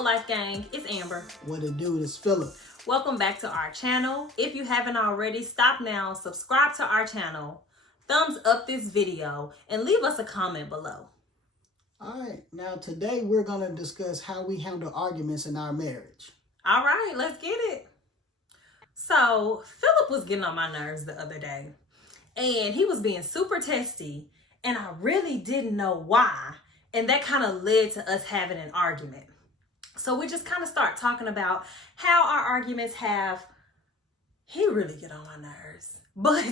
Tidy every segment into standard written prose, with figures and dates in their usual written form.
Whole Life Gang, it's Amber. What it do, is Philip. Welcome back to our channel. If you haven't already, stop now, subscribe to our channel, thumbs up this video, and leave us a comment below. All right, now today we're going to discuss how we handle arguments in our marriage. All right, let's get it. So, Philip was getting on my nerves the other day, and he was being super testy, and I really didn't know why, and that kind of led to us having an argument. So we just kind of start talking about how our arguments he really get on my nerves. But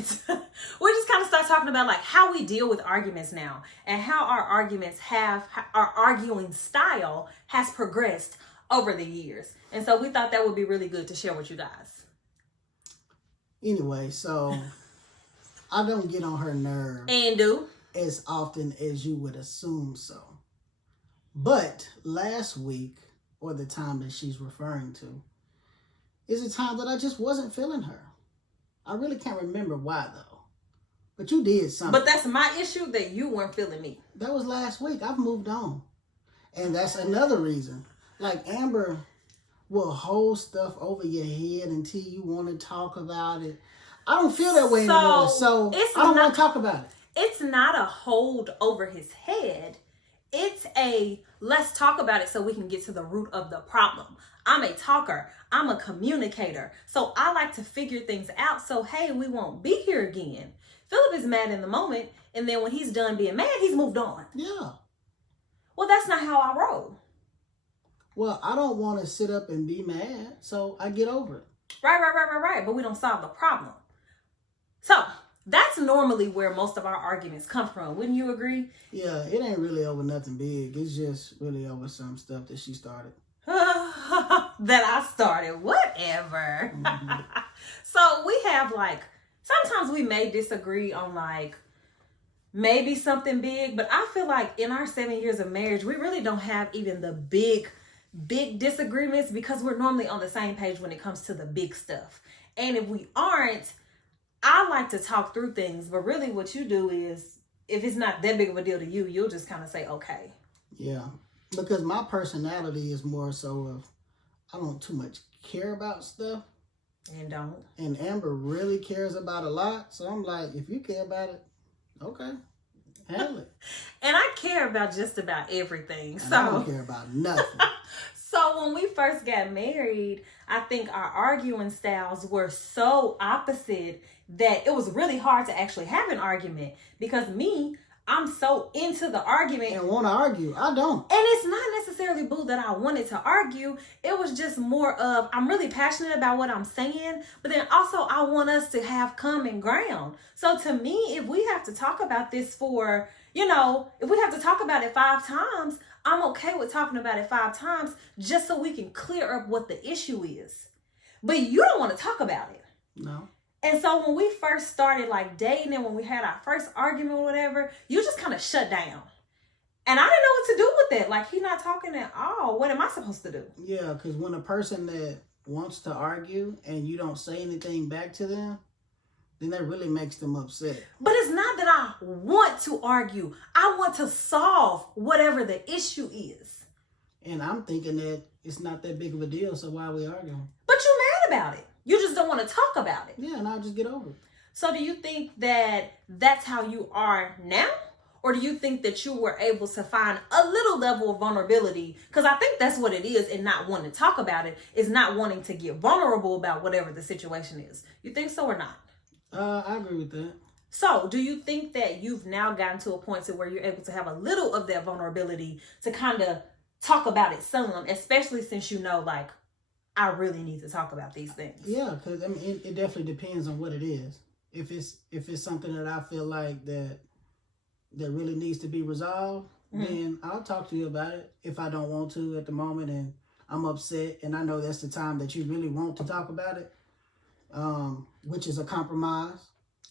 we just kind of start talking about like how we deal with arguments now and how our our arguing style has progressed over the years. And so we thought that would be really good to share with you guys. Anyway, so I don't get on her nerves as often as you would assume so. But last week, or the time that she's referring to, is a time that I just wasn't feeling her. I really can't remember why, though. But you did something. But that's my issue, that you weren't feeling me. That was last week. I've moved on. And that's another reason. Like, Amber will hold stuff over your head until you want to talk about it. I don't feel that way anymore, so I don't want to talk about it. It's not a hold over his head. It's a let's talk about it so we can get to the root of the problem. I'm a talker. I'm a communicator. So I like to figure things out so, hey, we won't be here again. Philip is mad in the moment, and then when he's done being mad, he's moved on. Yeah. Well, that's not how I roll. Well, I don't want to sit up and be mad, so I get over it. Right. But we don't solve the problem. So that's normally where most of our arguments come from. Wouldn't you agree? Yeah, it ain't really over nothing big. It's just really over some stuff that she started. That I started. Whatever. Mm-hmm. So we have sometimes we may disagree on maybe something big, but I feel like in our 7 years of marriage, we really don't have even the big disagreements because we're normally on the same page when it comes to the big stuff. And if we aren't, I like to talk through things, but really what you do is, if it's not that big of a deal to you, you'll just kind of say, okay. Yeah, because my personality is more so of, I don't too much care about stuff. And Amber really cares about a lot. So I'm like, if you care about it, okay, handle it. And I care about just about everything. And I don't care about nothing. So when we first got married, I think our arguing styles were so opposite that it was really hard to actually have an argument, because I'm so into the argument. And want to argue. I don't. And it's not necessarily, boo, that I wanted to argue. It was just more of, I'm really passionate about what I'm saying, but then also I want us to have common ground. So to me, if we have to talk about this if we have to talk about it 5 times, I'm okay with talking about it 5 times just so we can clear up what the issue is. But you don't want to talk about it. No. And so when we first started dating, and when we had our first argument or whatever, you just kind of shut down. And I didn't know what to do with that. He's not talking at all. What am I supposed to do? Yeah, because when a person that wants to argue and you don't say anything back to them, then that really makes them upset. But it's not that I want to argue. I want to solve whatever the issue is. And I'm thinking that it's not that big of a deal, so why are we arguing? But you're mad about it. You just don't want to talk about it. Yeah, and I'll just get over it. So do you think that that's how you are now? Or do you think that you were able to find a little level of vulnerability? Because I think that's what it is in not wanting to talk about it, is not wanting to get vulnerable about whatever the situation is. You think so or not? I agree with that. So do you think that you've now gotten to a point to where you're able to have a little of that vulnerability to kind of talk about it some, especially since I really need to talk about these things? Yeah, because it definitely depends on what it is. If it's something that I feel like that really needs to be resolved, then I'll talk to you about it. If I don't want to at the moment and I'm upset and I know that's the time that you really want to talk about it, which is a compromise.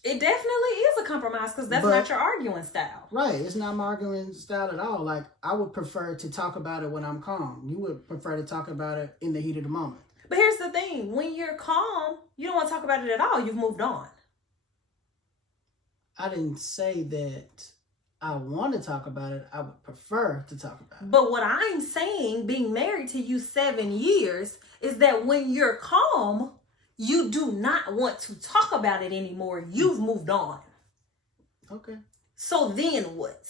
It definitely is a compromise, because that's not your arguing style. Right. It's not my arguing style at all. I would prefer to talk about it when I'm calm. You would prefer to talk about it in the heat of the moment. But here's the thing. When you're calm, you don't want to talk about it at all. You've moved on. I didn't say that I want to talk about it, I would prefer to talk about it. But what I'm saying, being married to you 7 years, is that when you're calm, you do not want to talk about it anymore. You've moved on. Okay. So then what?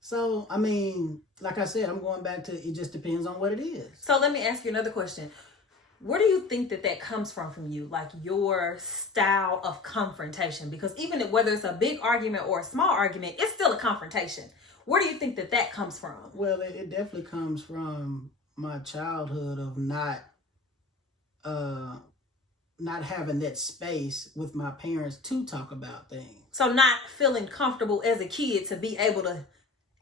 So, I mean, like I said, I'm going back to it just depends on what it is. So let me ask you another question. Where do you think that comes from you? Like your style of confrontation? Because even whether it's a big argument or a small argument, it's still a confrontation. Where do you think that comes from? Well, it definitely comes from my childhood of not having that space with my parents to talk about things. So not feeling comfortable as a kid to be able to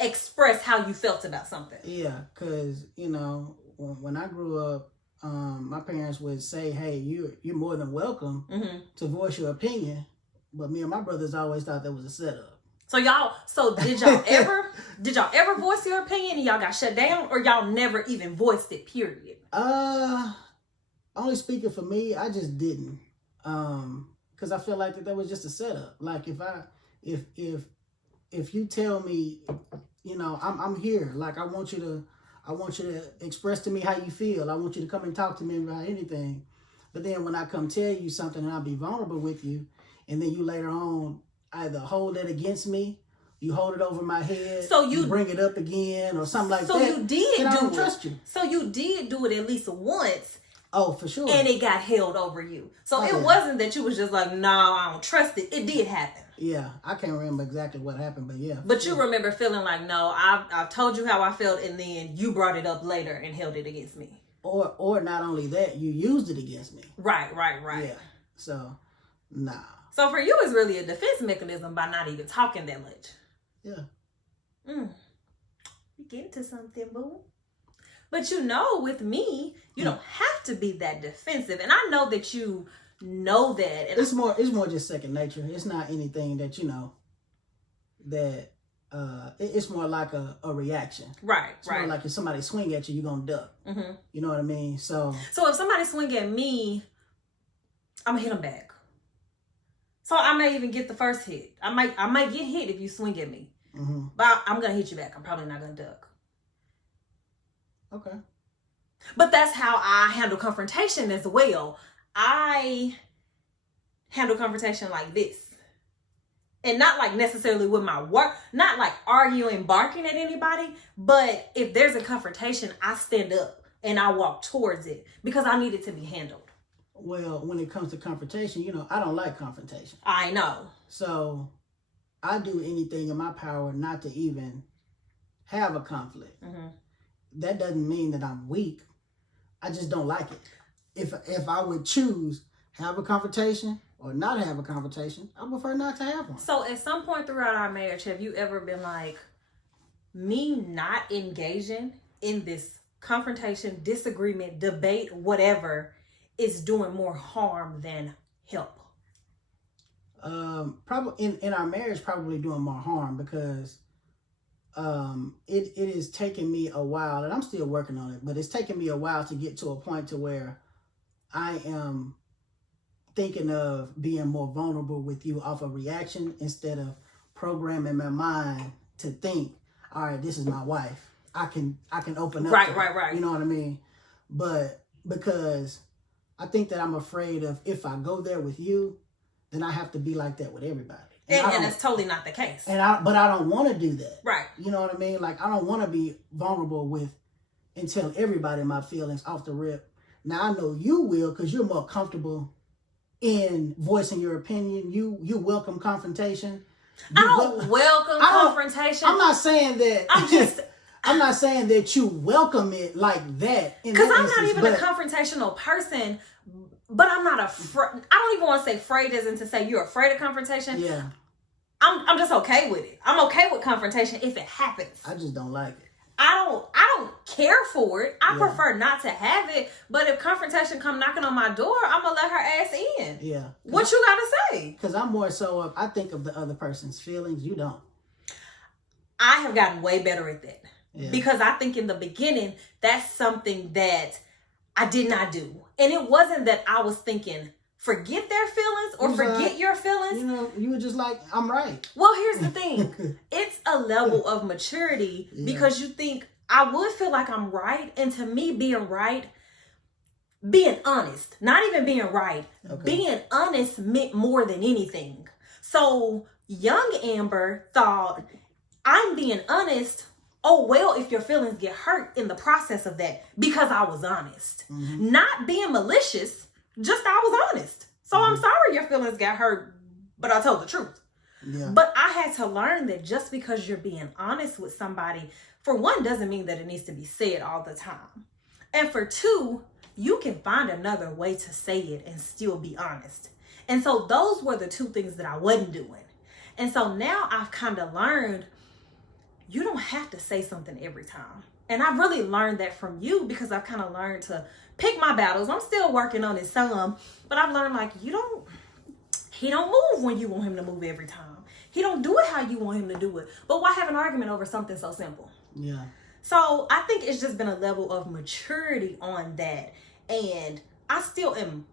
express how you felt about something. Yeah, because, you know, when I grew up, my parents would say, hey, you're more than welcome to voice your opinion. But me and my brothers always thought that was a setup. So did y'all ever voice your opinion and y'all got shut down, or y'all never even voiced it, period? Only speaking for me, I just didn't. Because I feel like that was just a setup. Like if you tell me, you know, I'm here, like I want you to express to me how you feel. I want you to come and talk to me about anything. But then when I come tell you something and I'll be vulnerable with you, and then you later on either hold it against me, you hold it over my head, so you bring it up again or something like that. So you did then I don't trust you. So you did do it at least once. Oh, for sure. And it got held over you. So it wasn't that you was just like, no, I don't trust it. It did happen. Yeah, I can't remember exactly what happened, but yeah. But you remember feeling like, no, I've told you how I felt, and then you brought it up later and held it against me. Or not only that, you used it against me. Right. Yeah. So, nah. So for you, it's really a defense mechanism by not even talking that much. Yeah. We get into something, boo. But you know, with me, you don't have to be that defensive. And I know that you know that. And it's more just second nature. It's not anything that, you know, that it's more like a reaction. Right. It's more like if somebody swing at you, you're going to duck. You know what I mean? So if somebody swing at me, I'm going to hit them back. So I may even get the first hit. I might get hit if you swing at me. But I'm going to hit you back. I'm probably not going to duck. Okay. But that's how I handle confrontation as well. I handle confrontation like this. And not like necessarily with my work, not like arguing, barking at anybody. But if there's a confrontation, I stand up and I walk towards it because I need it to be handled. Well, when it comes to confrontation, you know, I don't like confrontation. I know. So I do anything in my power not to even have a conflict. That doesn't mean that I'm weak. I just don't like it. If I would choose have a confrontation or not have a confrontation, I prefer not to have one. So at some point throughout our marriage, have you ever been like, me not engaging in this confrontation, disagreement, debate, whatever, is doing more harm than help? Probably in our marriage, probably doing more harm because it is taking me a while, and I'm still working on it, but it's taking me a while to get to a point to where I am thinking of being more vulnerable with you off of reaction instead of programming my mind to think, all right, this is my wife. I can open up. Right. You know what I mean? But because I think that I'm afraid of if I go there with you, then I have to be like that with everybody. And that's totally not the case. But I don't want to do that. Right. You know what I mean? Like, I don't want to be vulnerable with and tell everybody my feelings off the rip. Now, I know you will because you're more comfortable in voicing your opinion. You welcome confrontation. I don't welcome confrontation. I'm not saying that. I'm not saying that you welcome it like that. Because I'm not even a confrontational person. But I'm not afraid. I don't even want to say afraid as in to say you're afraid of confrontation. Yeah. I'm just okay with it. I'm okay with confrontation if it happens. I just don't like it. I don't care for it. I prefer not to have it. But if confrontation come knocking on my door, I'm gonna let her ass in. Yeah. What you gotta say? Because I'm more so I think of the other person's feelings. You don't. I have gotten way better at that. Yeah. Because I think in the beginning, that's something that I did not do. And it wasn't that I was thinking forget their feelings or forget your feelings. You know, you were just like, I'm right. Well, here's the thing. It's a level of maturity because you think, I would feel like I'm right. And to me, being right, being honest, not even being right, being honest meant more than anything. So young Amber thought, I'm being honest. Oh, well, if your feelings get hurt in the process of that, because I was honest. Not being malicious, just I was honest. So I'm sorry your feelings got hurt, but I told the truth. Yeah. But I had to learn that just because you're being honest with somebody, for one, doesn't mean that it needs to be said all the time. And for two, you can find another way to say it and still be honest. And so those were the two things that I wasn't doing. And so now I've kind of learned, you don't have to say something every time. And I've really learned that from you because I've kind of learned to pick my battles. I'm still working on it some, but I've learned like he don't move when you want him to move every time. He don't do it how you want him to do it. But why have an argument over something so simple? Yeah. So I think it's just been a level of maturity on that. And I still am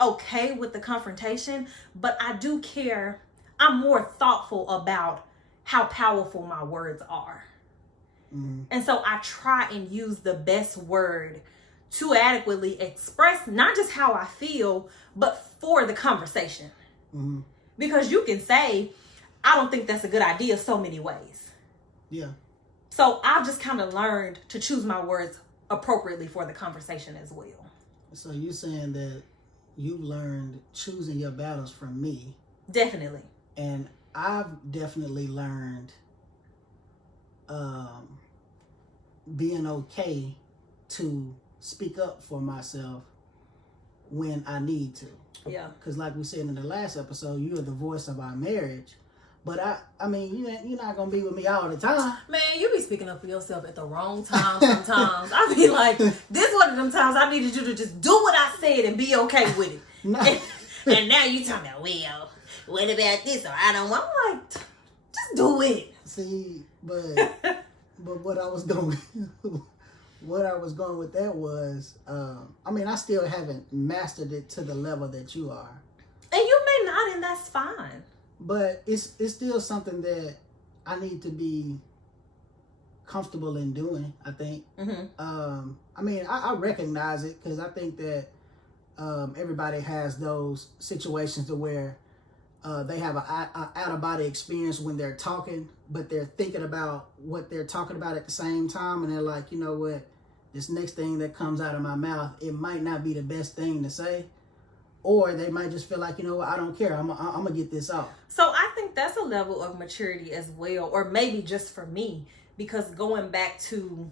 okay with the confrontation, but I do care. I'm more thoughtful about how powerful my words are. And so I try and use the best word to adequately express not just how I feel, but for the conversation. Because you can say, I don't think that's a good idea so many ways. Yeah. So I've just kind of learned to choose my words appropriately for the conversation as well. So you're saying that you learned choosing your battles from me. Definitely. And I've definitely learned being okay to speak up for myself when I need to. Yeah. Because like we said in the last episode, you are the voice of our marriage. But I mean, you're not going to be with me all the time. Man, you be speaking up for yourself at the wrong time sometimes. I be like, this one of them times I needed you to just do what I said and be okay with it. No. And now you talking about, well, what about this? Or I don't want. I'm like, just do it. See, but what I was going with that was, I mean, I still haven't mastered it to the level that you are. And you may not, and that's fine. But it's still something that I need to be comfortable in doing, I think. I mean, I recognize it because I think that everybody has those situations to where they have an out-of-body experience when they're talking, but they're thinking about what they're talking about at the same time. And they're like, you know what, this next thing that comes out of my mouth, it might not be the best thing to say. Or they might just feel like, you know what, I don't care. I'm going to get this off. So I think that's a level of maturity as well. Or maybe just for me. Because going back to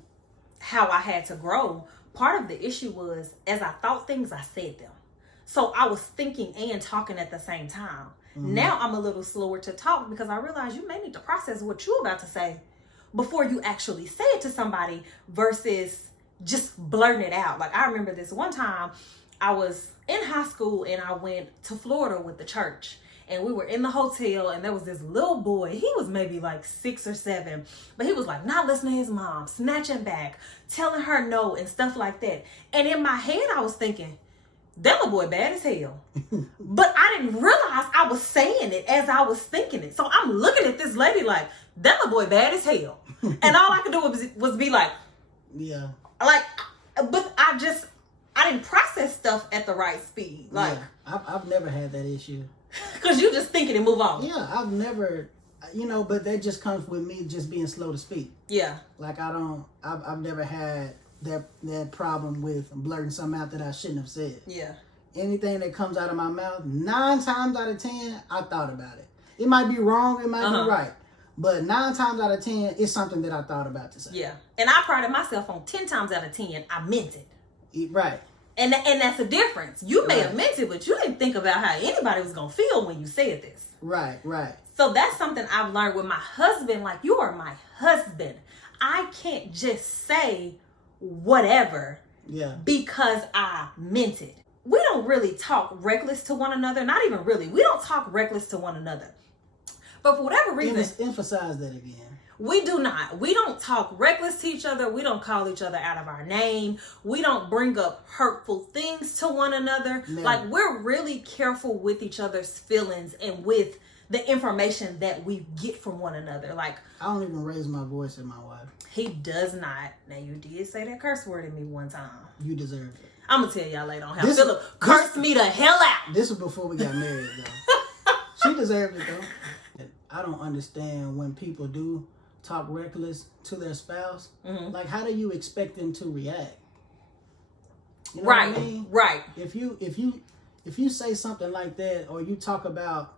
how I had to grow, part of the issue was as I thought things, I said them. So I was thinking and talking at the same time. Now I'm a little slower to talk because I realize you may need to process what you're about to say before you actually say it to somebody versus just blurting it out. Like I remember this one time I was in high school and I went to Florida with the church and we were in the hotel and there was this little boy. He was maybe like 6 or 7, but he was like not listening to his mom, snatching back, telling her no and stuff like that. And in my head, I was thinking, that little boy bad as hell. But I didn't realize I was saying it as I was thinking it. So I'm looking at this lady like, that little boy bad as hell. And all I could do was be like, yeah. Like, but I didn't process stuff at the right speed. Like, yeah, I've never had that issue. Because you just think it and move on. Yeah, I've never, but that just comes with me just being slow to speak. Yeah. Like I've never had that problem with blurting something out that I shouldn't have said. Yeah. Anything that comes out of my mouth, 9 times out of 10, I thought about it. It might be wrong, it might be right. But 9 times out of 10, it's something that I thought about to say. Yeah. And I prided myself on 10 times out of 10, I meant it. Right. And that's the difference. You may have meant it, but you didn't think about how anybody was going to feel when you said this. Right. So that's something I've learned with my husband. Like, you are my husband. I can't just say whatever because I meant it. We don't really talk reckless to one another. Not even really. We don't talk reckless to one another. But for whatever reason, emphasize that again. We do not. We don't talk reckless to each other. We don't call each other out of our name. We don't bring up hurtful things to one another. Never. Like, we're really careful with each other's feelings and with the information that we get from one another. Like, I don't even raise my voice at my wife. He does not. Now, you did say that curse word at me one time. You deserved it. I'm going to tell y'all later on how Philip cursed me the hell out. This was before we got married, though. She deserved it, though. I don't understand when people do talk reckless to their spouse. Mm-hmm. Like, how do you expect them to react? You know right, what I mean? Right. If you say something like that, or you talk about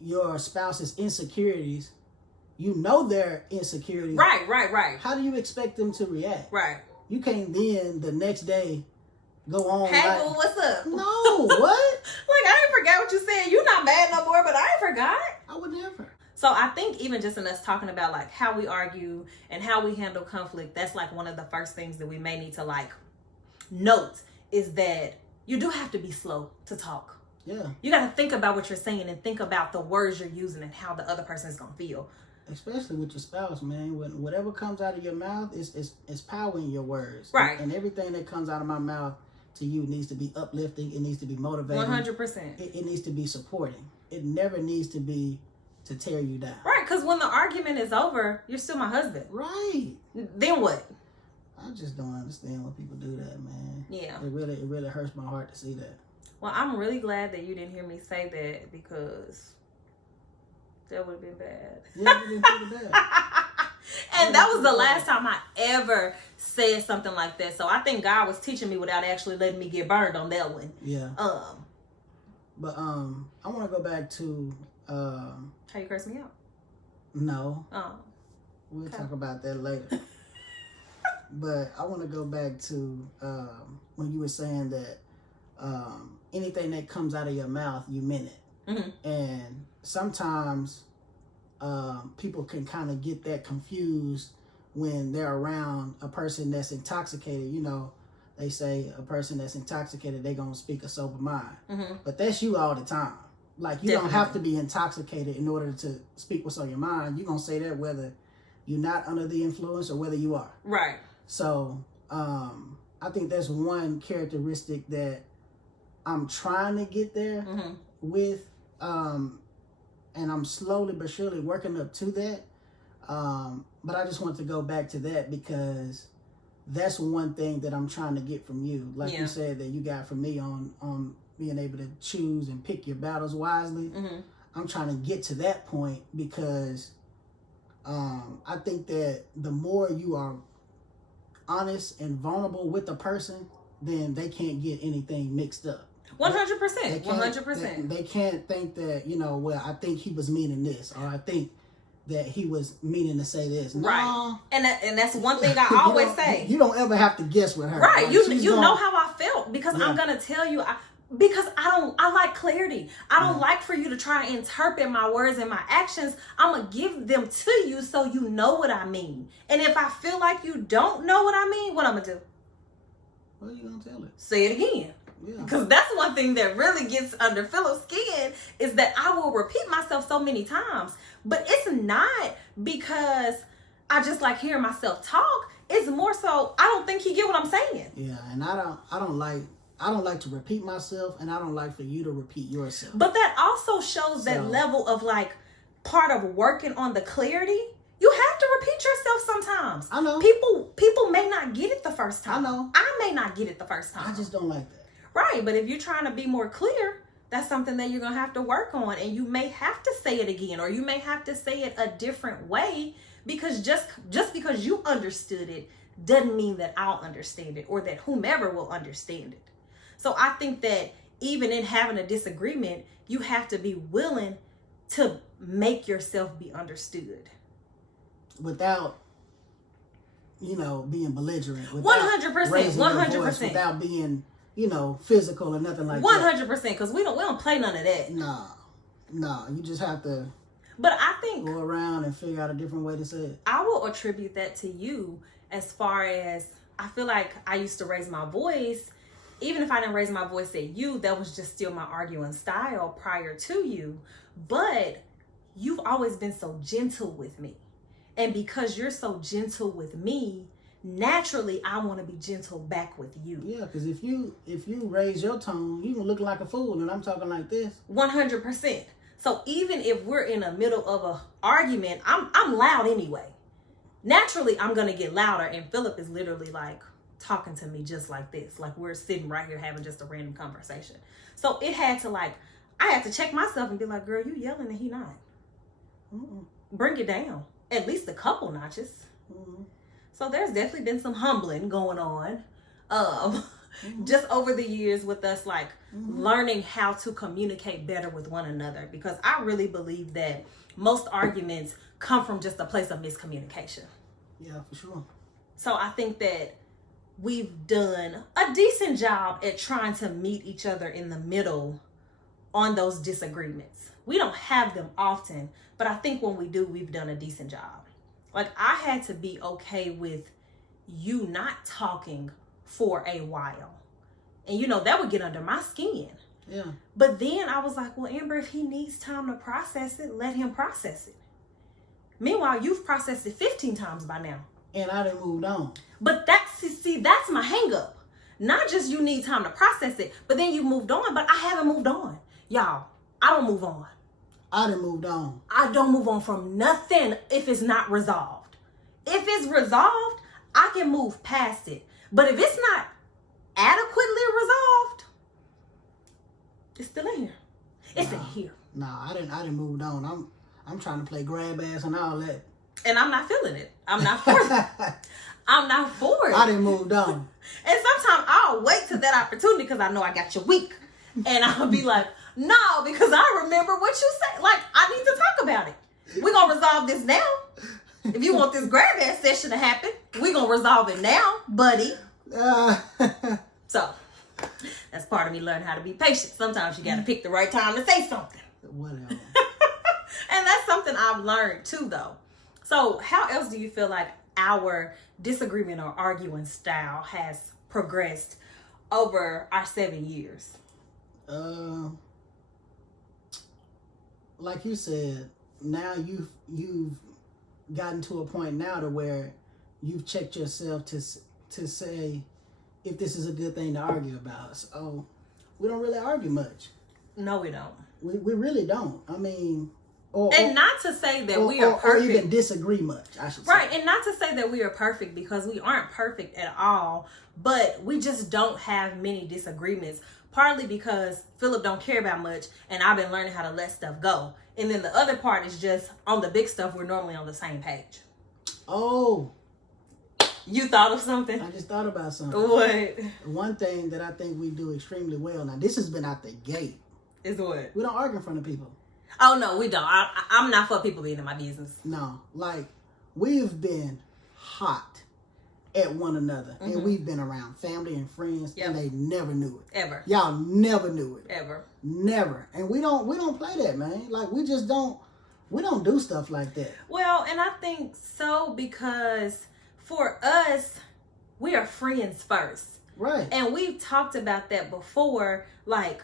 your spouse's insecurities, you know their insecurities. Right. How do you expect them to react? Right. You can't then the next day go on. Hey, like, boo, what's up? No, what? Like, I ain't forgot what you said. You not mad no more, but I ain't forgot. I would never. So I think even just in us talking about like how we argue and how we handle conflict, that's like one of the first things that we may need to like note is that you do have to be slow to talk. Yeah. You got to think about what you're saying and think about the words you're using and how the other person is going to feel. Especially with your spouse, man. When whatever comes out of your mouth is power in your words. Right. And everything that comes out of my mouth to you needs to be uplifting. It needs to be motivating. 100%. It needs to be supporting. It never needs to be to tear you down. Right, because when the argument is over, you're still my husband. Right. Then what? I just don't understand when people do that, man. Yeah. It really hurts my heart to see that. Well, I'm really glad that you didn't hear me say that because that would have been bad. Yeah, it would have been pretty bad. And that was the last time I ever said something like that. So I think God was teaching me without actually letting me get burned on that one. Yeah. But I want to go back to how you curse me out? No. Oh. We'll talk about that later. But I want to go back to when you were saying that anything that comes out of your mouth, you meant it. Mm-hmm. And sometimes people can kind of get that confused when they're around a person that's intoxicated. You know, they say a person that's intoxicated, they're going to speak a sober mind. Mm-hmm. But that's you all the time. Like, you don't have to be intoxicated in order to speak what's on your mind. You're going to say that whether you're not under the influence or whether you are. Right. So, I think that's one characteristic that I'm trying to get there with, and I'm slowly but surely working up to that. But I just want to go back to that because that's one thing that I'm trying to get from you. Like you said that you got from me on being able to choose and pick your battles wisely. Mm-hmm. I'm trying to get to that point because I think that the more you are honest and vulnerable with a person, then they can't get anything mixed up. 100%. 100%. They can't think that, you know, well, I think he was meaning this, or I think that he was meaning to say this. Right. No. And that's one thing I always say. You don't ever have to guess with her. Right. Like, you know how I felt because I'm going to tell you, because I like clarity. I don't like for you to try and interpret my words and my actions. I'm going to give them to you so you know what I mean. And if I feel like you don't know what I mean, what I'm going to do? What are you going to tell it? Say it again. Because that's one thing that really gets under Philip's skin is that I will repeat myself so many times. But it's not because I just like hearing myself talk. It's more so I don't think he get what I'm saying. Yeah, and I don't like to repeat myself, and I don't like for you to repeat yourself. But that also shows that level of like part of working on the clarity. You have to repeat yourself sometimes. I know. People may not get it the first time. I know. I may not get it the first time. I just don't like that. Right, but if you're trying to be more clear, that's something that you're going to have to work on. And you may have to say it again, or you may have to say it a different way, because just because you understood it doesn't mean that I'll understand it or that whomever will understand it. So I think that even in having a disagreement, you have to be willing to make yourself be understood. Without, being belligerant. 100%. 100%. Without being, physical or nothing like 100%, because we don't play none of that. No, you just have to. But I think go around and figure out a different way to say it. I will attribute that to you as far as I feel like I used to raise my voice. Even if I didn't raise my voice at you, that was just still my arguing style prior to you. But you've always been so gentle with me. And because you're so gentle with me, naturally, I want to be gentle back with you. Yeah, because if you raise your tone, you can look like a fool, and I'm talking like this. 100%. So even if we're in the middle of a argument, I'm loud anyway. Naturally, I'm gonna get louder, and Philip is literally like talking to me just like this, like we're sitting right here having just a random conversation. So it had to I had to check myself and be like, girl, you yelling and he not. Mm-mm. Bring it down, at least a couple notches. Mm-hmm. So there's definitely been some humbling going on, just over the years with us, learning how to communicate better with one another. Because I really believe that most arguments come from just a place of miscommunication. Yeah, for sure. So I think that we've done a decent job at trying to meet each other in the middle on those disagreements. We don't have them often, but I think when we do, we've done a decent job. Like, I had to be okay with you not talking for a while. And, that would get under my skin. Yeah. But then I was like, well, Amber, if he needs time to process it, let him process it. Meanwhile, you've processed it 15 times by now. And I done moved on. But that's my hang up. Not just you need time to process it, but then you moved on, but I haven't moved on. Y'all, I don't move on. I done moved on. I don't move on from nothing if it's not resolved. If it's resolved, I can move past it. But if it's not adequately resolved, it's still in here. It's in here. Nah, I didn't move on. I'm trying to play grab ass and all that. And I'm not feeling it. I'm not for it. I'm not for it. I didn't move on. And sometimes I'll wait to that opportunity because I know I got your week. And I'll be like, no, because I remember what you said. Like, I need to talk about it. We're going to resolve this now. If you want this grab ass session to happen, we're going to resolve it now, buddy. So, that's part of me learning how to be patient. Sometimes you got to pick the right time to say something. Whatever. And that's something I've learned too, though. So, how else do you feel like our disagreement or arguing style has progressed over our 7 years? Like you said, now you've gotten to a point now to where you've checked yourself to say if this is a good thing to argue about. So we don't really argue much. No, we don't. We really don't. I mean, not to say that we are perfect. Or even disagree much, I should say. Right, and not to say that we are perfect, because we aren't perfect at all, but we just don't have many disagreements, partly because Philip don't care about much, and I've been learning how to let stuff go. And then the other part is just on the big stuff, we're normally on the same page. Oh. You thought of something? I just thought about something. What? One thing that I think we do extremely well, now this has been out the gate. Is what? We don't argue in front of people. Oh, no, we don't. I'm not for people being in my business. No. Like, we've been hot at one another. Mm-hmm. And we've been around family and friends, and they never knew it. Ever. Y'all never knew it. Ever. Never. And we don't play that, man. Like, we just don't do stuff like that. Well, and I think so because for us, we are friends first. Right. And we've talked about that before, like,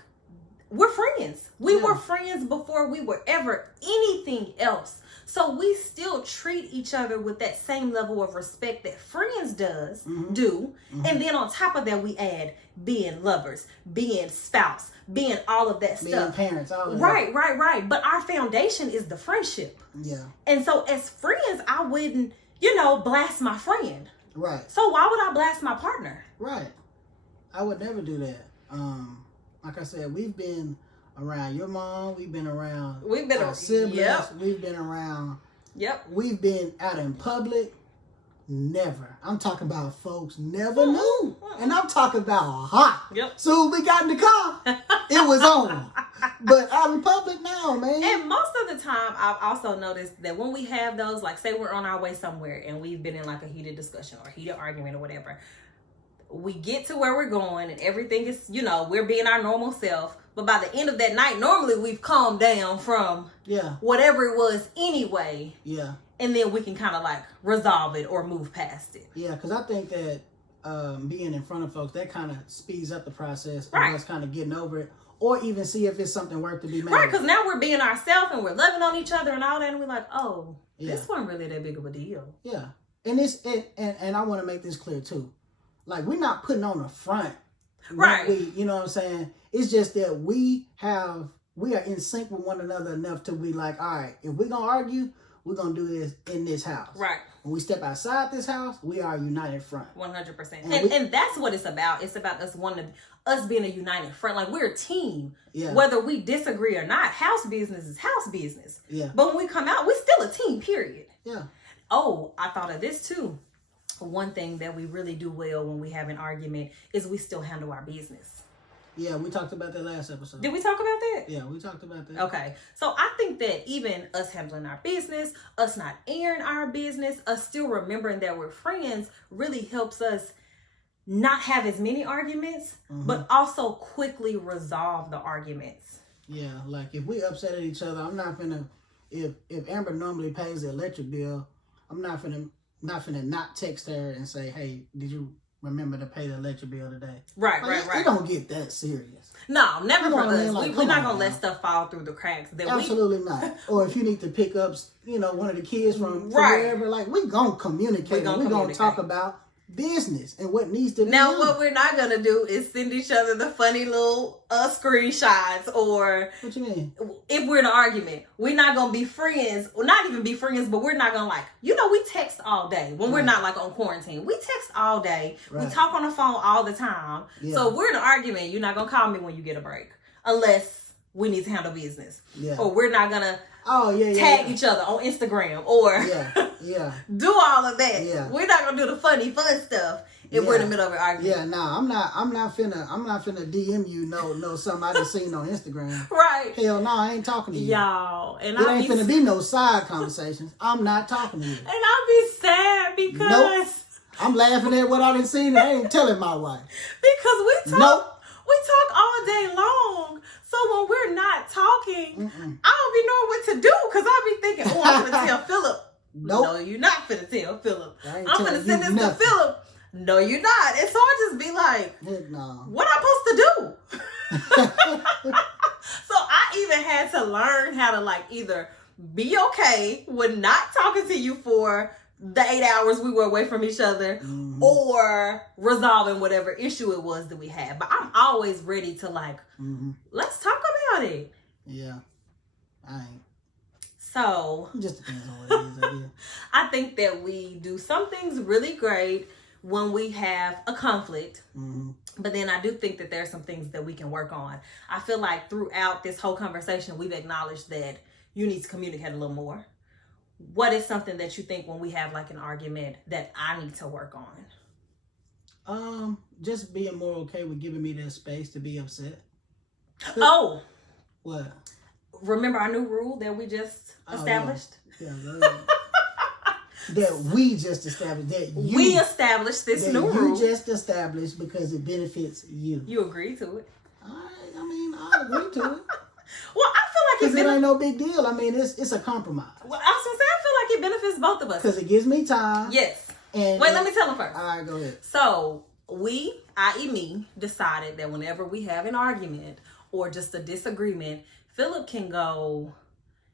we're friends. We were friends before we were ever anything else. So we still treat each other with that same level of respect that friends do. Mm-hmm. And then on top of that, we add being lovers, being spouse, being all of that stuff. Being parents, all of that. Right. But our foundation is the friendship. Yeah. And so as friends, I wouldn't, blast my friend. Right. So why would I blast my partner? Right. I would never do that. Like I said, we've been around your mom. We've been around our siblings. Yep. We've been around. Yep. We've been out in public. Never. I'm talking about folks never knew. And I'm talking about hot. Yep. So we got in the car, it was on. But out in public now, man. And most of the time, I've also noticed that when we have those, like say we're on our way somewhere and we've been in like a heated discussion or heated argument or whatever, we get to where we're going and everything is, we're being our normal self. But by the end of that night, normally we've calmed down from whatever it was anyway. Yeah. And then we can kind of like resolve it or move past it. Yeah, because I think that being in front of folks, that kind of speeds up the process. Right. Of us kind of getting over it. or even see if it's something worth to be mad. Right, because now we're being ourselves and we're loving on each other and all that, and we're like, oh, this wasn't really that big of a deal. Yeah. And I want to make this clear too. Like, we're not putting on a front. Right. You know what I'm saying? It's just that we are in sync with one another enough to be like, all right, if we're going to argue, we're going to do this in this house. Right. When we step outside this house, we are a united front. 100%. And that's what it's about. It's about us being a united front. Like, we're a team. Yeah. Whether we disagree or not, house business is house business. Yeah. But when we come out, we're still a team, period. Yeah. Oh, I thought of this too. One thing that we really do well when we have an argument is we still handle our business. Yeah, we talked about that last episode. Did we talk about that? Yeah, we talked about that. Okay. So I think that even us handling our business, us not airing our business, us still remembering that we're friends really helps us not have as many arguments, but also quickly resolve the arguments. Yeah, like if we upset at each other, I'm not finna, if Amber normally pays the electric bill, I'm not finna not text her and say, hey, did you remember to pay the electric bill today? Right. It don't get that serious. No, never for us. Like, we're not going to let stuff fall through the cracks. Absolutely not. Or if you need to pick up, one of the kids from wherever, like, we're going to communicate. We're going to talk about business and what needs to be now done. What we're not going to do is send each other the funny little screenshots, or what you mean? If we're in an argument, we're not going to be friends, or not even be friends, but we're not going to we text all day when we're not like on quarantine. We text all day. We talk on the phone all the time. Yeah. So if we're in an argument, you're not going to call me when you get a break unless we need to handle business. Yeah. Or we're not going to tag each other on Instagram or do all of that. Yeah. We're not gonna do the funny fun stuff if we're in the middle of an argument. Yeah, no, I'm not finna DM you no something I just seen on Instagram. Right. Hell no, I ain't talking to you. Y'all. And it ain't finna be no side conversations. I'm not talking to you. And I'll be sad because I'm laughing at what I done seen and I ain't telling my wife. Because we talk all day long. So when we're not talking, I don't be knowing what to do because I be thinking, oh, I'm going to tell Philip. Nope. No, you're not finna tell Philip. I'm finna send this to Philip. No, you're not. And so I just be like, what am I supposed to do? So I even had to learn how to either be okay with not talking to you for the 8 hours we were away from each other or resolving whatever issue it was that we had. But I'm always ready to let's talk about it. Yeah. I ain't. So it just depends on what it is, I guess. I think that we do some things really great when we have a conflict. But then I do think that there's some things that we can work on. I feel like throughout this whole conversation, we've acknowledged that you need to communicate a little more. What is something that you think when we have an argument that I need to work on? Just being more okay with giving me that space to be upset. Oh. What? Remember our new rule that we just established? Yeah. That we just established. We established this new rule. You just established because it benefits you. You agree to it? I agree to it. Well, I feel like it ain't no big deal. It's a compromise. Well, I was gonna say I feel like it benefits both of us because it gives me time. Yes. And wait, let me tell them first. All right, go ahead. So we, i.e. me, decided that whenever we have an argument or just a disagreement, Philip can go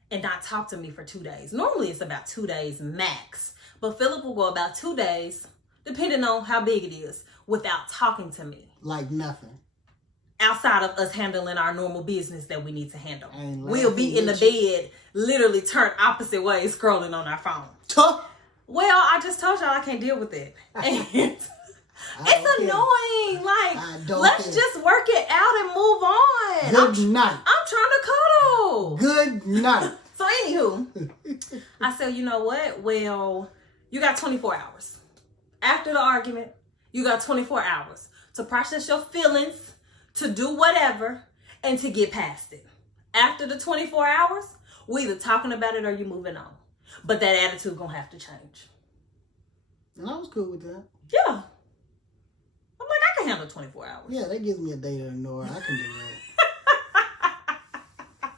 and not talk to me for 2 days. Normally it's about 2 days max, but Philip will go about 2 days, depending on how big it is, without talking to me. Like nothing. Outside of us handling our normal business that we need to handle. We'll be in the bed, literally turned opposite ways, scrolling on our phone. Well, I just told y'all I can't deal with it. And it's annoying. Let's just work it out and move on. Good night. I'm trying to cuddle. Good night. So anywho, I said, you know what? Well, you got 24 hours. After the argument, you got 24 hours to process your feelings, to do whatever, and to get past it. After the 24 hours, we either talking about it or you moving on. But that attitude gonna have to change. And I was cool with that. Yeah. I'm like, I can handle 24 hours. Yeah, that gives me a day to ignore. I can do that.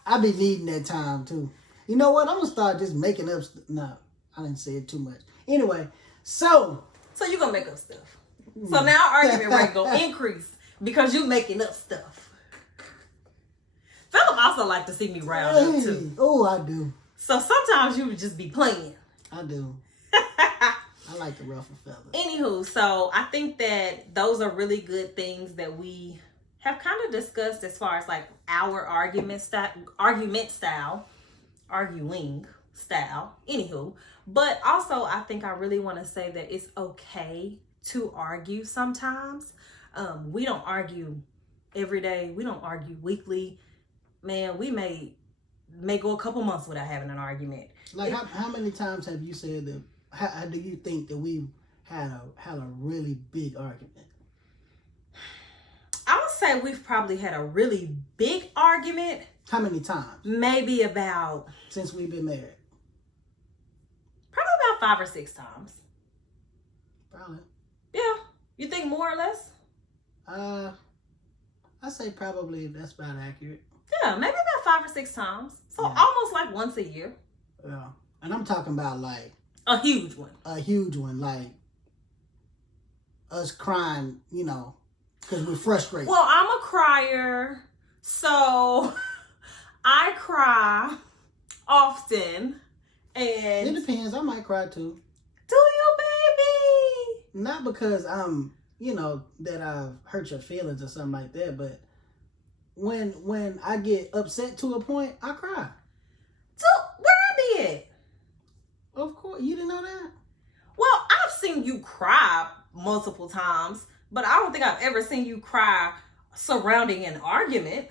I be needing that time too. You know what? I'm gonna start just making up. No, I didn't say it too much. Anyway, so you gonna make up stuff. So now our argument rate gonna increase because you making up stuff. Philip also like to see me riled up too. Oh, I do. So sometimes you would just be playing. I do. I like to ruffle feathers. Anywho, so I think that those are really good things that we have kind of discussed as far as like our arguing style. Anywho, but also I think I really want to say that it's okay to argue sometimes. We don't argue every day. We don't argue weekly. Man, we may go a couple months without having an argument. Like how many times have you said that? How do you think that we've had a really big argument? I would say we've probably had a really big argument. How many times? Maybe about... Since we've been married? Probably about 5 or 6 times. Probably. Yeah. You think more or less? I say probably that's about accurate. Yeah, maybe about 5 or 6 times. So almost like once a year. Yeah. And I'm talking about like... A huge one. A huge one. Like us crying, you know, because we're frustrated. Well, I'm a crier. So I cry often. And it depends. I might cry too. Do you, baby? Not because I'm, you know, that I've hurt your feelings or something like that, but when I get upset to a point, I cry. So where I be at? Of course, you didn't know that? Well, I've seen you cry multiple times, but I don't think I've ever seen you cry surrounding an argument.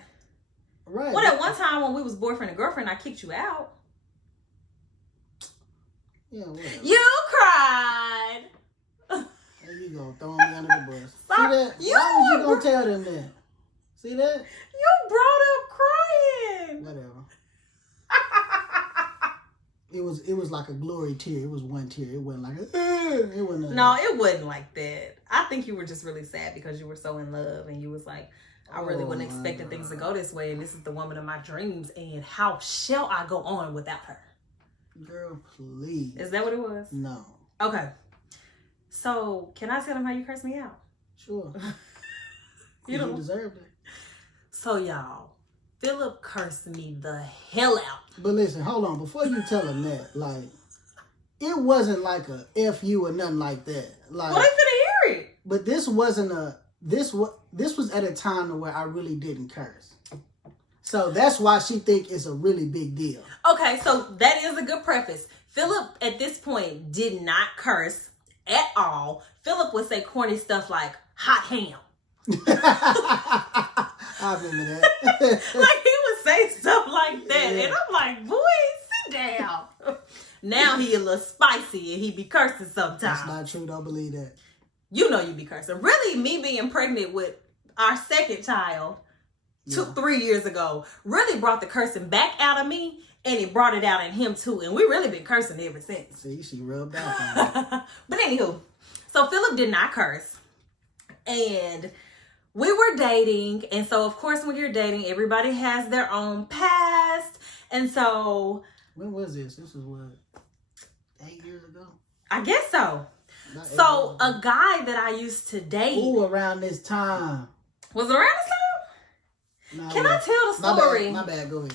Right. Well, at one time when we was boyfriend and girlfriend, I kicked you out. Yeah, whatever. You cried. There you go, throwing me under the bus. Sorry. See that? Why was you gonna tell them that? See that? You brought up crying. Whatever. It was like a glory tear. It was one tear. It wasn't like it wasn't. No, it wasn't like that. I think you were just really sad because you were so in love and you was like, I really wasn't expecting things to go this way, and this is the woman of my dreams, and how shall I go on without her? Girl, please. Is that what it was? No. Okay. So, can I tell them how you cursed me out? Sure. You deserved it. So, y'all, Philip cursed me the hell out. But listen, hold on. Before you tell him that, like, it wasn't like a F you or nothing like that. Like, well, they finna hear it. But this wasn't this was at a time where I really didn't curse. So that's why she think it's a really big deal. Okay, so that is a good preface. Philip, at this point, did not curse at all. Philip would say corny stuff like, hot ham. I remember that. Like, he would say stuff like that. Yeah. And I'm like, boy, sit down. Now he a little spicy and he be cursing sometimes. That's not true. Don't believe that. You know you be cursing. Really, me being pregnant with our second child 3 years ago really brought the cursing back out of me, and it brought it out in him too. And we really been cursing ever since. See, she rubbed off on me. But anywho, so Philip did not curse. And we were dating. And so, of course, when you're dating, everybody has their own past. And so... When was this? This was what? 8 years ago? I guess so. So, a guy that I used to date... Ooh, around this time. Was it around this time? No, can I tell the story? My bad. Go ahead.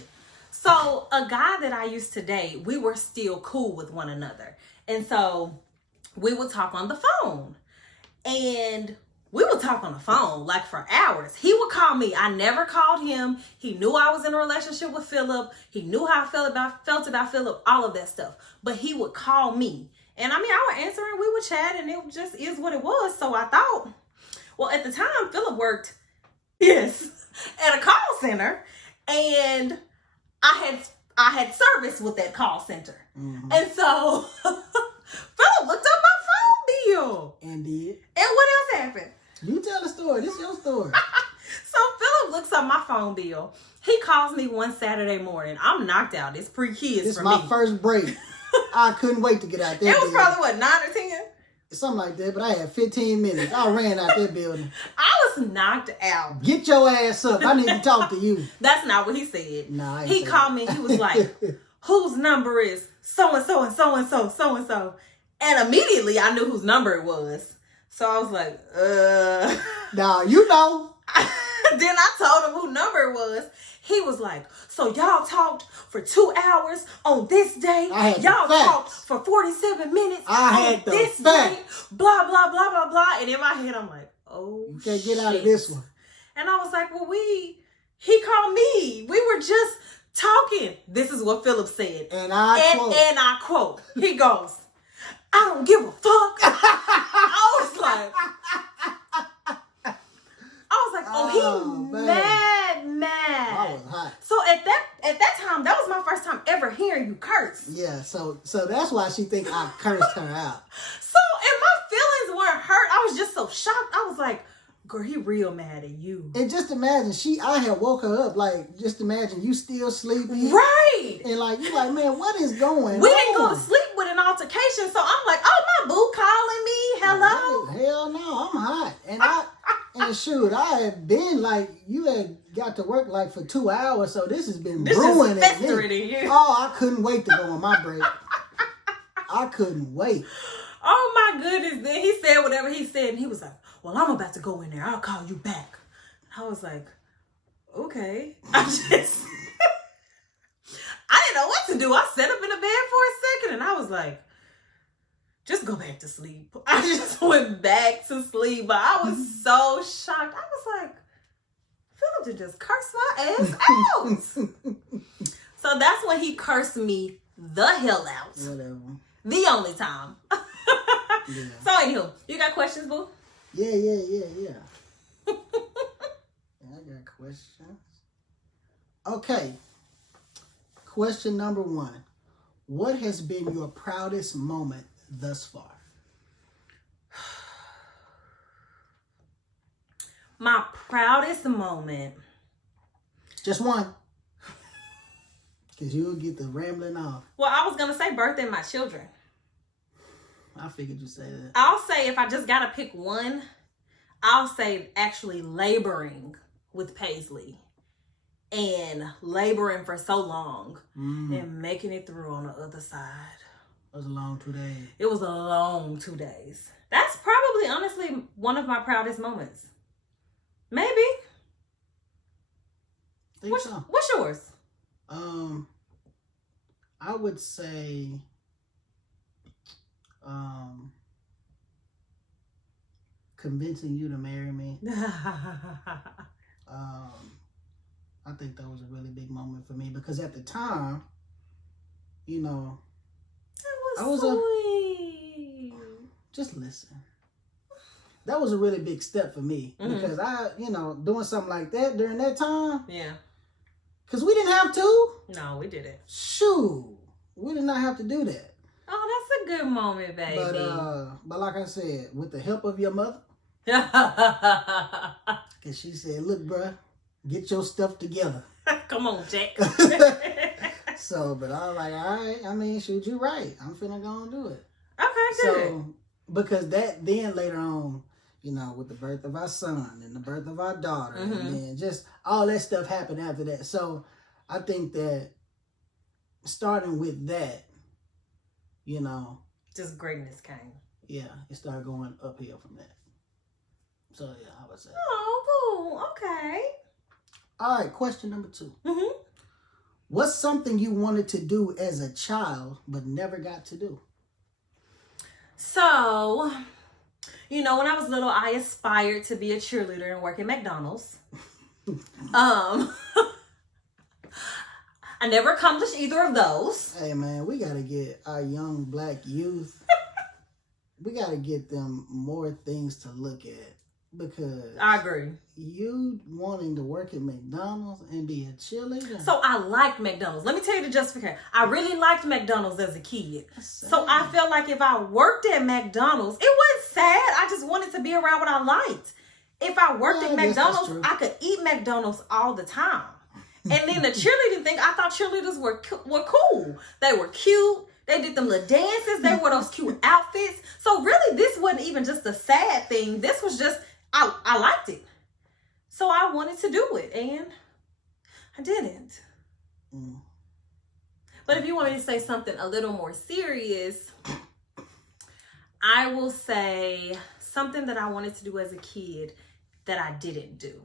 So, a guy that I used to date, we were still cool with one another. And so, we would talk on the phone. And we would talk on the phone, like, for hours. He would call me. I never called him. He knew I was in a relationship with Philip. He knew how I felt about Philip, all of that stuff. But he would call me. And, I mean, I would answer and we would chat, and it just is what it was. So, I thought, well, at the time, Philip worked, at a call center. And I had service with that call center. Mm-hmm. And so Philip looked up my phone bill. And did. And what else happened? You tell the story. This is your story. So Philip looks up my phone bill. He calls me one Saturday morning. I'm knocked out. It's pre-kids this for me. This is my first break. I couldn't wait to get out there. It was probably, what, 9 or 10? Something like that, but I had 15 minutes. I ran out that building. I was knocked out. Get your ass up. I need to talk to you. That's not what he said. Nah, he called me. He was like, whose number is so-and-so and so-and-so, so-and-so? And immediately I knew whose number it was. So I was like, Nah, you know. Then I told him who number it was. He was like, so y'all talked for 2 hours on this day. Y'all talked for 47 minutes on this day. Blah, blah, blah, blah, blah. And in my head, I'm like, oh, you can't get out of this one. And I was like, well, he called me. We were just talking. This is what Philip said. And I quote, he goes, I don't give a fuck. I was like, oh, he mad. I was hot. So at that time, that was my first time ever hearing you curse. Yeah, so that's why she think I cursed her out. So, and my feelings weren't hurt. I was just so shocked. I was like, girl, he real mad at you. And just imagine, I had woke her up, like, just imagine you still sleeping. Right. And like, you like, man, what is going on? We didn't go to sleep with an altercation, so I'm like, oh, my boo calling me. Hello? Hell no, I'm hot. And shoot, I had been like, you had got to work like for 2 hours, so this has been brewing. This is festering in you. Oh, I couldn't wait to go on my break. I couldn't wait. Oh my goodness. Then he said whatever he said, and he was like, well, I'm about to go in there. I'll call you back. I was like, okay. I didn't know what to do. I sat up in the bed for a second, and I was like, just go back to sleep. I just went back to sleep, but I was so shocked. I was like, Philip did just curse my ass out. So that's when he cursed me the hell out. Whatever. The only time. Yeah. So anywho, you got questions, boo? Yeah. I got questions. Okay. Question number 1. What has been your proudest moment thus far? My proudest moment. Just one. Because you'll get the rambling off. Well, I was going to say birthday my children. I figured you'd say that. I'll say if I just got to pick one, I'll say actually laboring with Paisley. And laboring for so long. And making it through on the other side. It was a long 2 days. It was a long 2 days. That's probably, honestly, one of my proudest moments. Maybe. What's yours? I would say, convincing you to marry me. I think that was a really big moment for me because at the time, you know, that was sweet. Just listen. That was a really big step for me because doing something like that during that time. Yeah. Because we didn't have to. No, we didn't. Shoot. We did not have to do that. Oh, that's a good moment, baby. But like I said, with the help of your mother. Because she said, look, bruh, get your stuff together. Come on, Jack. So, but I was like, all right. I mean, shoot, you right. I'm finna go and do it. Okay, good. So, because that then later on, with the birth of our son and the birth of our daughter, and then just all that stuff happened after that. So, I think that starting with that, just greatness came. Yeah, it started going uphill from that. So, yeah, I would say. Oh, okay. All right, question number 2. What's something you wanted to do as a child but never got to do? So, when I was little, I aspired to be a cheerleader and work at McDonald's. I never accomplished either of those. Hey, man, we got to get our young black youth, we got to get them more things to look at. Because I agree. You wanting to work at McDonald's and be a cheerleader? So I liked McDonald's. Let me tell you the justification. I really liked McDonald's as a kid. So I felt like if I worked at McDonald's, it wasn't sad. I just wanted to be around what I liked. If I worked at McDonald's, I could eat McDonald's all the time. And then the cheerleading thing, I thought cheerleaders were cool. They were cute. They did them little dances. They wore those cute outfits. So really, this wasn't even just a sad thing. This was just, I liked it. So I wanted to do it, and I didn't. But if you want me to say something a little more serious, I will say something that I wanted to do as a kid that I didn't do.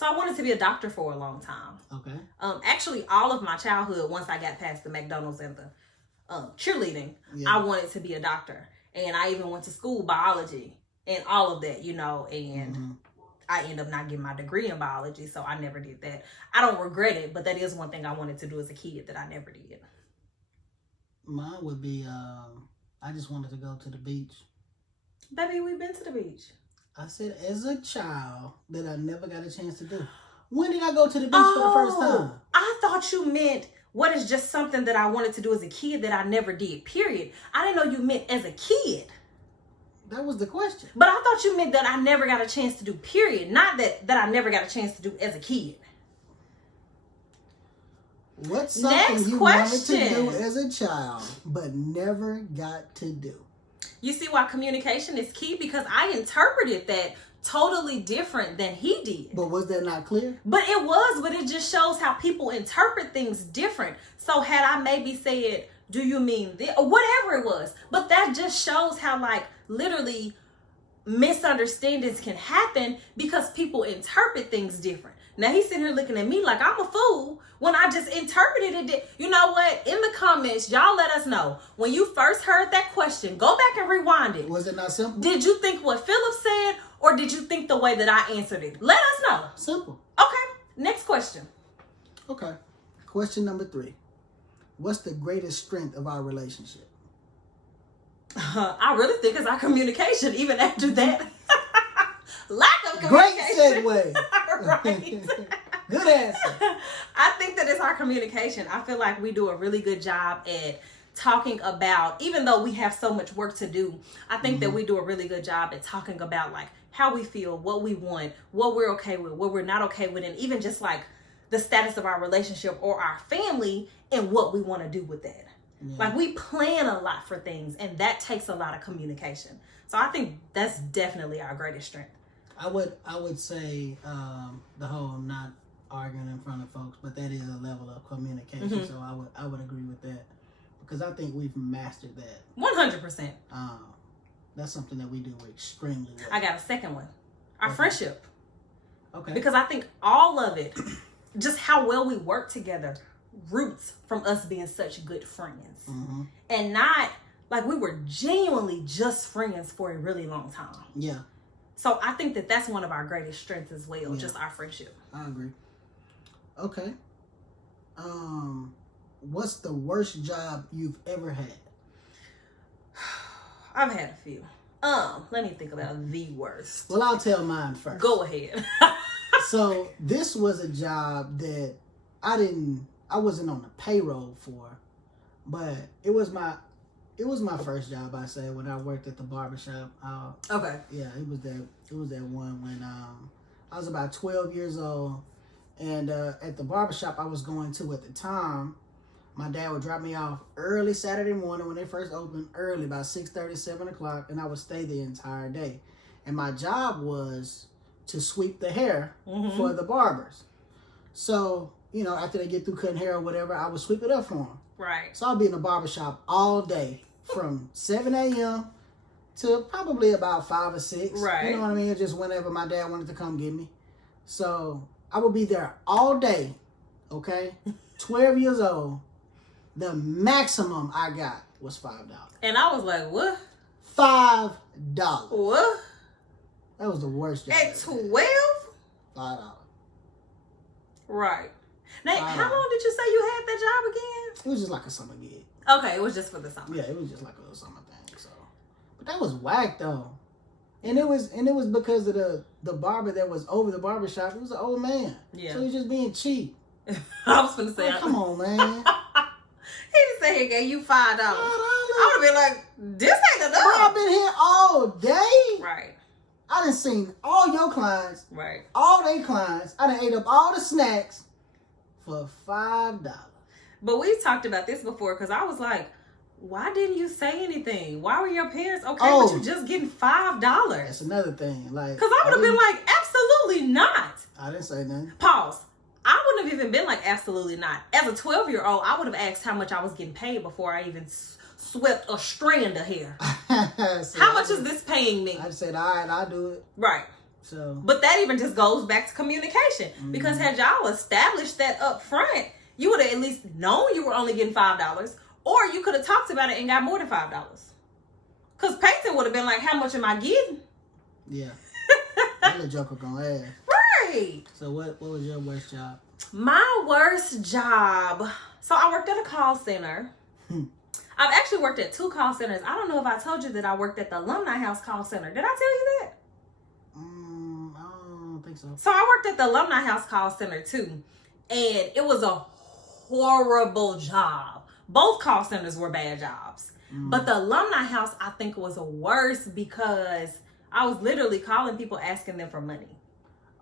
So I wanted to be a doctor for a long time. Okay. Actually, all of my childhood, once I got past the McDonald's and the cheerleading, I wanted to be a doctor. And I even went to school, biology, and all of that, and I ended up not getting my degree in biology, so I never did that. I don't regret it, but that is one thing I wanted to do as a kid that I never did. Mine would be, I just wanted to go to the beach. Baby, we've been to the beach. I said as a child that I never got a chance to do. When did I go to the beach for the first time? I thought you meant what is just something that I wanted to do as a kid that I never did, period. I didn't know you meant as a kid. That was the question. But I thought you meant that I never got a chance to do, period. Not that I never got a chance to do as a kid. What's something you wanted to do as a child but never got to do? You see why communication is key? Because I interpreted that totally different than he did. But was that not clear? But it was, but it just shows how people interpret things different. So had I maybe said, do you mean this? Or whatever it was. But that just shows how, like, literally misunderstandings can happen because people interpret things different. Now he's sitting here looking at me like I'm a fool when I just interpreted it. You know what? In the comments, y'all let us know. When you first heard that question, go back and rewind it. Was it not simple? Did you think what Philip said, or did you think the way that I answered it? Let us know. Simple. Okay, next question. Okay. Question number 3. What's the greatest strength of our relationship? I really think it's our communication, even after that. Lack of communication. Great segue. Right. Good answer. I think that it's our communication. I feel like we do a really good job at talking about, even though we have so much work to do, I think that we do a really good job at talking about like how we feel, what we want, what we're okay with, what we're not okay with, and even just like the status of our relationship or our family and what we want to do with that. Yeah. Like we plan a lot for things, and that takes a lot of communication. So I think that's definitely our greatest strength. I would say the whole not arguing in front of folks, but that is a level of communication. So I would agree with that because I think we've mastered that. 100%. That's something that we do extremely well. I got a second one. Our friendship. Okay. Because I think all of it, just how well we work together, roots from us being such good friends. And not like we were genuinely just friends for a really long time. Yeah. So I think that that's one of our greatest strengths as well, just our friendship. I agree. Okay. What's the worst job you've ever had? I've had a few. Let me think about the worst. Well, I'll tell mine first. Go ahead. So this was a job that I wasn't on the payroll for, but it was my first job, I say, when I worked at the barbershop. Okay. Yeah, it was that one when I was about 12 years old, and at the barbershop I was going to at the time, my dad would drop me off early Saturday morning when they first opened, early, about 6:30, 7 o'clock, and I would stay the entire day. And my job was to sweep the hair for the barbers. So, after they get through cutting hair or whatever, I would sweep it up for them. Right. So I'll be in the barbershop all day from 7 a.m. to probably about 5 or 6. Right. You know what I mean? Just whenever my dad wanted to come get me. So I would be there all day, okay? 12 years old. The maximum I got was $5. And I was like, what? $5. What? That was the worst job. At 12? $5. Right. Now, how long did you say you had that job again? It was just like a summer gig. Okay, it was just for the summer. Yeah, it was just like a little summer thing. So, but that was whack though, and it was because of the barber that was over the barbershop. It was an old man. Yeah. So he was just being cheap. I was gonna say, come on, man. He just said he gave you $5. I would have been like, this ain't enough. Bro, I've been here all day. Right. I done seen all your clients. Right. All they clients. I done ate up all the snacks for $5. But we talked about this before because I was like, why didn't you say anything? Why were your parents okay with you just getting $5? That's another thing. Like, because I would have been like, absolutely not. I didn't say nothing. Pause. I wouldn't have even been like, absolutely not. As a 12-year-old, I would have asked how much I was getting paid before I even swept a strand of hair. How much is this paying me? I said, all right, I'll do it. Right. But that even just goes back to communication. Because had y'all established that up front, you would have at least known you were only getting $5. Or you could have talked about it and got more than $5. Because Peyton would have been like, how much am I getting? Yeah. That little joker gonna ask. Right. So what was your worst job? My worst job. So I worked at a call center. I've actually worked at 2 call centers. I don't know if I told you that I worked at the Alumni House call center. Did I tell you that? I don't think so. So I worked at the Alumni House call center too. And it was a horrible job. Both call centers were bad jobs. But the Alumni House, I think, was worse because I was literally calling people asking them for money.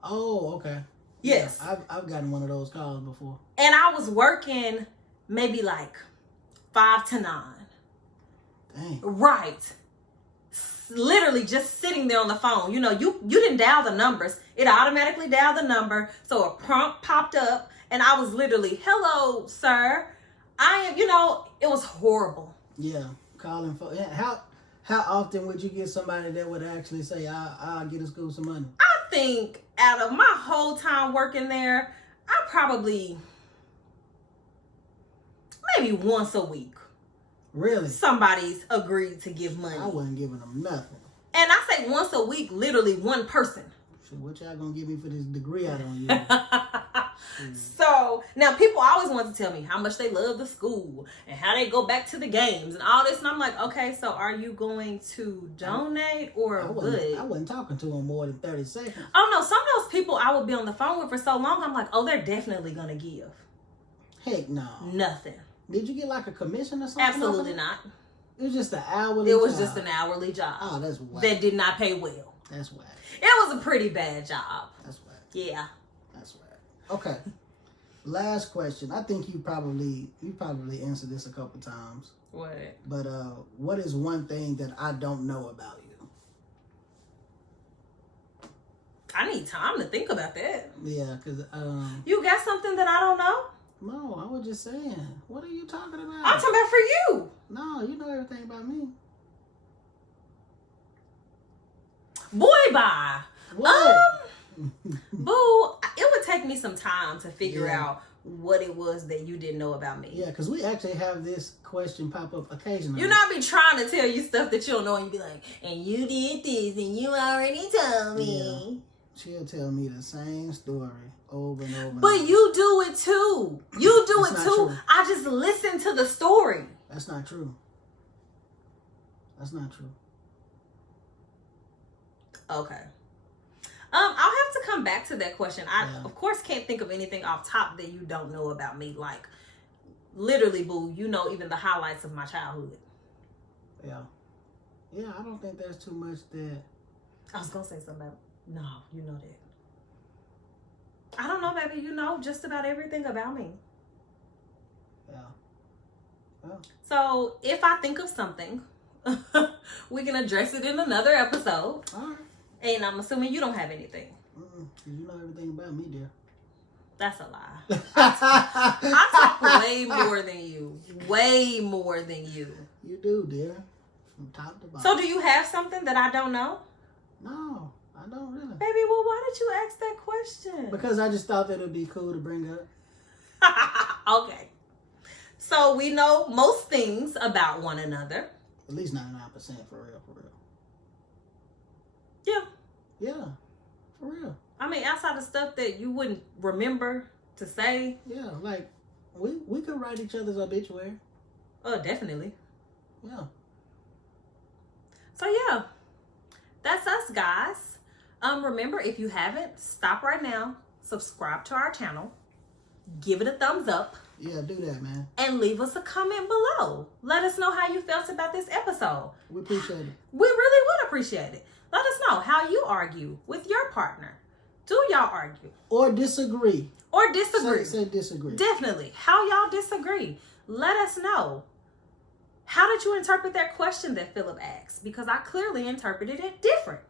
Oh, okay. Yes. Yeah, I've gotten one of those calls before. And I was working maybe like 5 to 9. Dang. Right. Literally just sitting there on the phone. You know, you didn't dial the numbers. It automatically dialed the number. So a prompt popped up and I was literally, hello, sir. I am, it was horrible. Yeah. Calling for, how often would you get somebody that would actually say, I'll get a school some money? I think out of my whole time working there, I probably, maybe once a week. Really? Somebody's agreed to give money. I wasn't giving them nothing. And I say once a week, literally one person. So what y'all gonna give me for this degree I don't use? So now people always want to tell me how much they love the school and how they go back to the games and all this. And I'm like, okay, so are you going to donate or what? I wasn't talking to them more than 30 seconds. Oh no, some of those people I would be on the phone with for so long, I'm like, oh, they're definitely gonna give. Heck no. Nothing. Did you get like a commission or something? Absolutely not. It was just an hourly job. It was just an hourly job. Oh, that's whack. That did not pay well. That's whack. It was a pretty bad job. That's whack. Yeah. That's whack. Okay. Last question. I think you probably answered this a couple times. What? But what is one thing that I don't know about you? I need time to think about that. Yeah, because you got something that I don't know? No, I was just saying. What are you talking about? I'm talking about for you. No, you know everything about me. Boy, bye. What? Boo, it would take me some time to figure out what it was that you didn't know about me. Yeah, because we actually have this question pop up occasionally. You know, I be trying to tell you stuff that you don't know, and you be like, and you did this, and you already told me. Yeah. She'll tell me the same story over and over. But you do it too. You do That's it not too. true. I just listen to the story. That's not true. That's not true. Okay. I'll have to come back to that question. I, of course, can't think of anything off top that you don't know about me. Like, literally, boo, you know even the highlights of my childhood. Yeah. Yeah, I don't think there's too much that... I was going to say something about... No, you know that. I don't know, baby. You know just about everything about me. Yeah. Well. So, if I think of something, we can address it in another episode. All right. And I'm assuming you don't have anything. Because you know everything about me, dear. That's a lie. I talk way more than you. Way more than you. You do, dear. From top to bottom. So do you have something that I don't know? No, I don't really. Baby, well, why did you ask that question? Because I just thought that it would be cool to bring up. Okay. So we know most things about one another. At least 99% for real. Yeah. Yeah, for real. I mean, outside of stuff that you wouldn't remember to say. Yeah, like, we could write each other's obituary. Oh, definitely. Yeah. So, yeah. That's us, guys. Remember, if you haven't, stop right now. Subscribe to our channel. Give it a thumbs up. Yeah, do that, man. And leave us a comment below. Let us know how you felt about this episode. We appreciate it. We really would appreciate it. Let us know how you argue with your partner. Do y'all argue? Or disagree. Or disagree. Say disagree. Definitely. How y'all disagree? Let us know. How did you interpret that question that Philip asked? Because I clearly interpreted it different.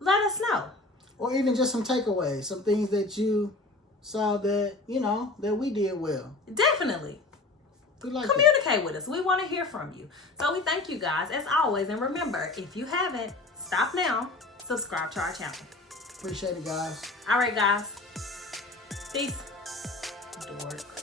Let us know. Or even just some takeaways. Some things that you saw that, that we did well. Definitely. Communicate with us. We want to hear from you. So we thank you guys as always. And remember, if you haven't, stop now. Subscribe to our channel. Appreciate it, guys. All right, guys. Peace. Dork.